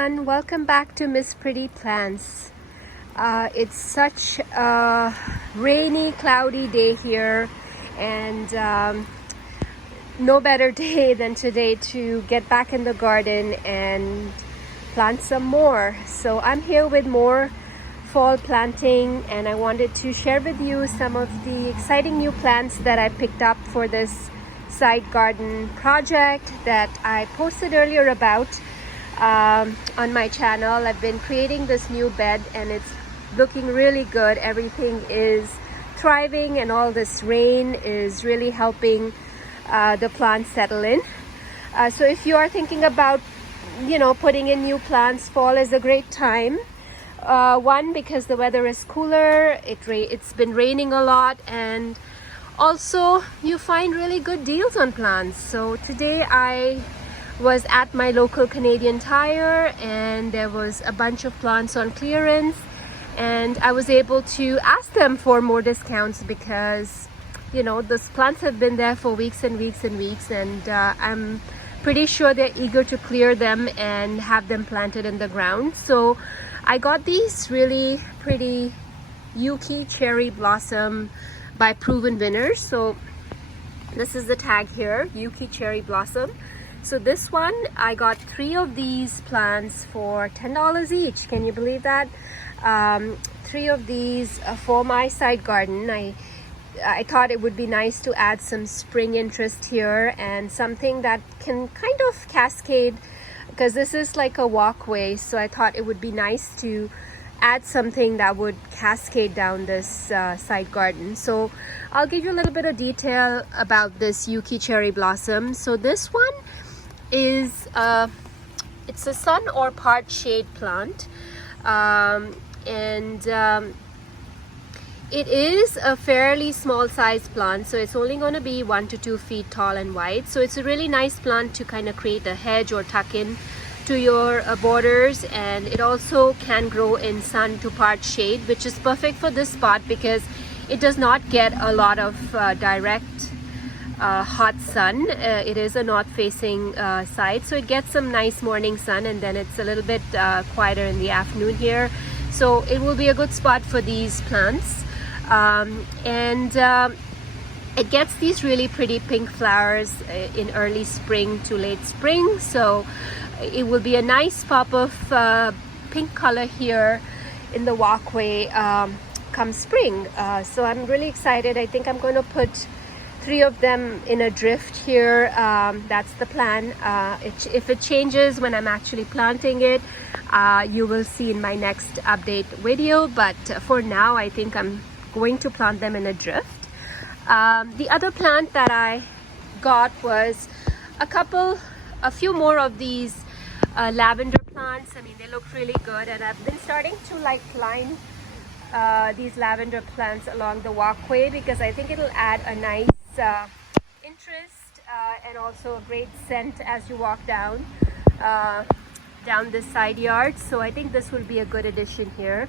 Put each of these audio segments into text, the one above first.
everyone, welcome back to Miss Pretty Plants. It's such a rainy, cloudy day here, and no better day than today to get back in the garden and plant some more. So I'm here with more fall planting, and I wanted to share with you some of the exciting new plants that I picked up for this side garden project that I posted earlier about on my channel. I've been creating this new bed and it's looking really good. Everything is thriving and all this rain is really helping the plants settle in. So if you are thinking about, putting in new plants, fall is a great time. One, because the weather is cooler, it's been raining a lot, and also you find really good deals on plants. So today I was at my local Canadian Tire and there was a bunch of plants on clearance, and I was able to ask them for more discounts because those plants have been there for weeks and weeks and weeks, and I'm pretty sure they're eager to clear them and have them planted in the ground. So I got these really pretty Yuki Cherry blossom by Proven Winners. So this is the tag here, Yuki Cherry blossom. So this one, I got 3 of these plants for $10 each. Can you believe that? 3 of these for my side garden. I thought it would be nice to add some spring interest here and something that can kind of cascade, because this is like a walkway. So I thought it would be nice to add something that would cascade down this side garden. So I'll give you a little bit of detail about this Yuki Cherry blossom. So this one is it's a sun or part shade plant, it is a fairly small size plant, so it's only going to be 1 to 2 feet tall and wide. So it's a really nice plant to kind of create a hedge or tuck in to your borders, and it also can grow in sun to part shade, which is perfect for this spot because it does not get a lot of direct hot sun. It is a north facing side, so it gets some nice morning sun, and then it's a little bit quieter in the afternoon here. So it will be a good spot for these plants, it gets these really pretty pink flowers in early spring to late spring. So it will be a nice pop of pink color here in the walkway come spring. So I'm really excited. I think I'm going to put 3 of them in a drift here. That's the plan. If it changes when I'm actually planting it, you will see in my next update video, but for now I think I'm going to plant them in a drift. The other plant that I got was a few more of these lavender plants. I mean, they look really good, and I've been starting to line these lavender plants along the walkway because I think it'll add a nice interest and also a great scent as you walk down this side yard. So I think this will be a good addition here,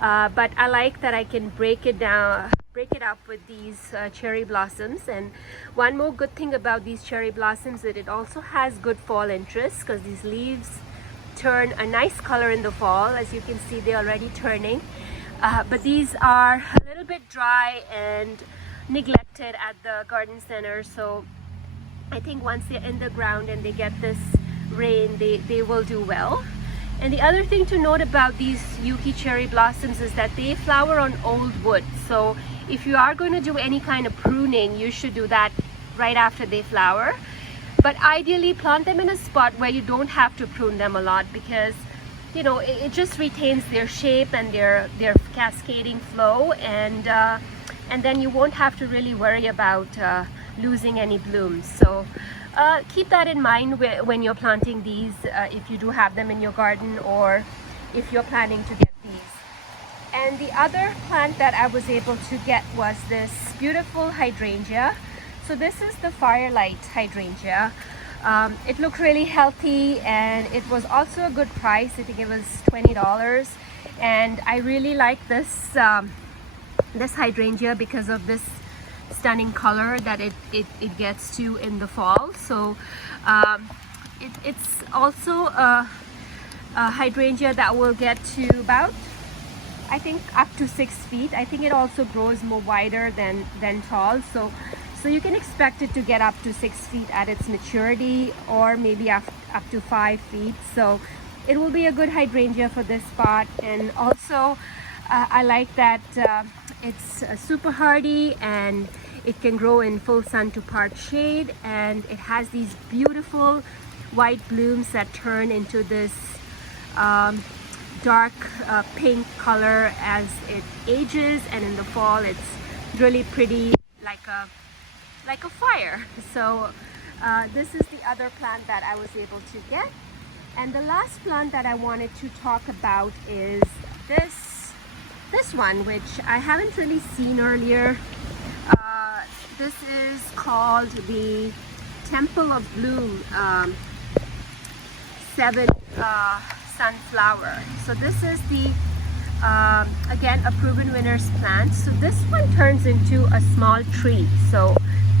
but I like that I can break it up with these cherry blossoms. And one more good thing about these cherry blossoms is that it also has good fall interest, because these leaves turn a nice color in the fall. As you can see, they're already turning, but these are a little bit dry and neglected at the garden center. So I think once they're in the ground and they get this rain, they will do well. And the other thing to note about these Yuki Cherry blossoms is that they flower on old wood. So if you are going to do any kind of pruning, you should do that right after they flower. But ideally plant them in a spot where you don't have to prune them a lot, because it just retains their shape and their cascading flow, and then you won't have to really worry about losing any blooms. So keep that in mind when you're planting these, if you do have them in your garden or if you're planning to get these. And the other plant that I was able to get was this beautiful hydrangea. So this is the Firelight Hydrangea. It looked really healthy, and it was also a good price. I think it was $20, and I really like this this hydrangea because of this stunning color that it gets to in the fall. So it's also hydrangea that will get to about, I think, up to 6 feet. I think it also grows more wider than tall, so you can expect it to get up to 6 feet at its maturity, or maybe up to 5 feet. So it will be a good hydrangea for this spot. And also I like that it's super hardy, and it can grow in full sun to part shade, and it has these beautiful white blooms that turn into this dark pink color as it ages, and in the fall it's really pretty, like a fire. So this is the other plant that I was able to get. And the last plant that I wanted to talk about is this one, which I haven't really seen earlier. This is called the Temple of Bloom 7 sunflower. So this is the again, a proven winner's plant. So this one turns into a small tree, so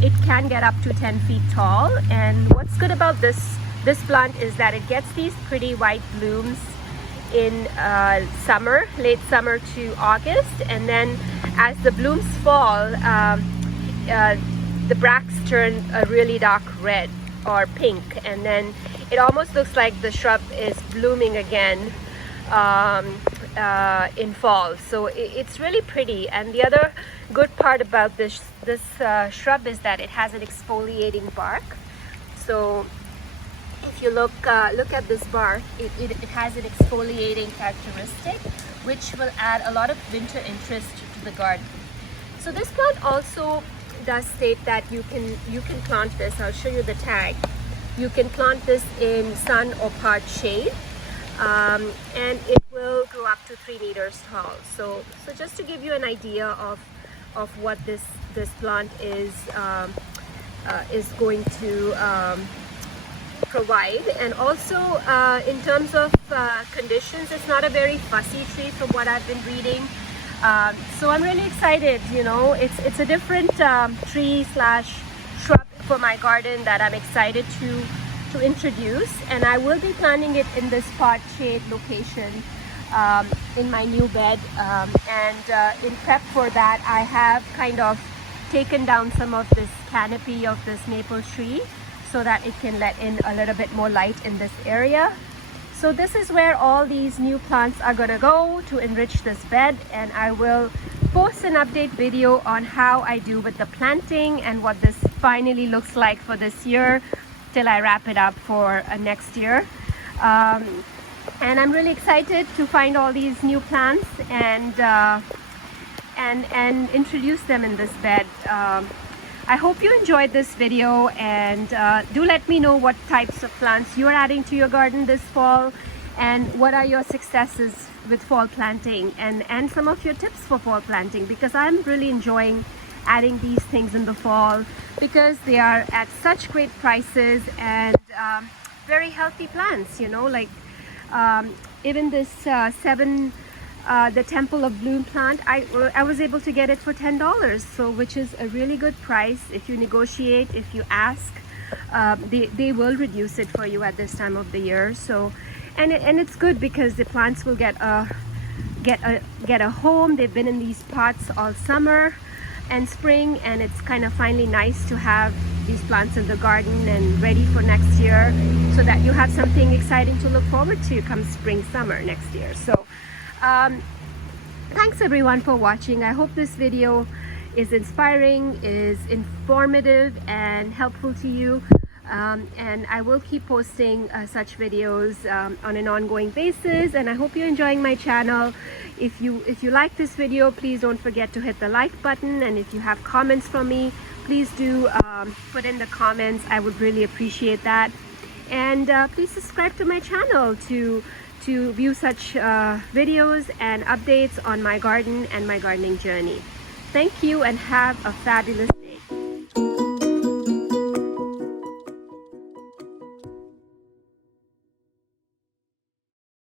it can get up to 10 feet tall. And what's good about this plant is that it gets these pretty white blooms in summer, late summer to August, and then as the blooms fall, the bracts turn a really dark red or pink, and then it almost looks like the shrub is blooming again in fall. So it's really pretty. And the other good part about this shrub is that it has an exfoliating bark. So if you look at this bark, it has an exfoliating characteristic, which will add a lot of winter interest to the garden. So this plant also does state that you can plant this. I'll show you the tag. You can plant this in sun or part shade, and it will grow up to 3 meters tall. So just to give you an idea of what this plant is going to provide. And also in terms of conditions, it's not a very fussy tree from what I've been reading. So I'm really excited. You know, it's a different tree slash shrub for my garden that I'm excited to introduce, and I will be planting it in this part shade location in my new bed. And in prep for that, I have kind of taken down some of this canopy of this maple tree so that it can let in a little bit more light in this area. So this is where all these new plants are gonna go to enrich this bed, and I will post an update video on how I do with the planting and what this finally looks like for this year till I wrap it up for next year. And I'm really excited to find all these new plants and introduce them in this bed. I hope you enjoyed this video, and do let me know what types of plants you're adding to your garden this fall, and what are your successes with fall planting, and some of your tips for fall planting, because I'm really enjoying adding these things in the fall because they are at such great prices and very healthy plants. You know, like even this the Temple of Bloom plant, I was able to get it for $10, so which is a really good price. If you negotiate, if you ask, they will reduce it for you at this time of the year. So and it's good because the plants will get a home. They've been in these pots all summer and spring, and it's kind of finally nice to have these plants in the garden and ready for next year, so that you have something exciting to look forward to come spring summer next year. So thanks everyone for watching. I hope this video is inspiring, is informative and helpful to you, and I will keep posting such videos on an ongoing basis. And I hope you're enjoying my channel. If you like this video, please don't forget to hit the like button, and if you have comments from me, please do put in the comments. I would really appreciate that. And please subscribe to my channel to view such videos and updates on my garden and my gardening journey. Thank you, and have a fabulous day.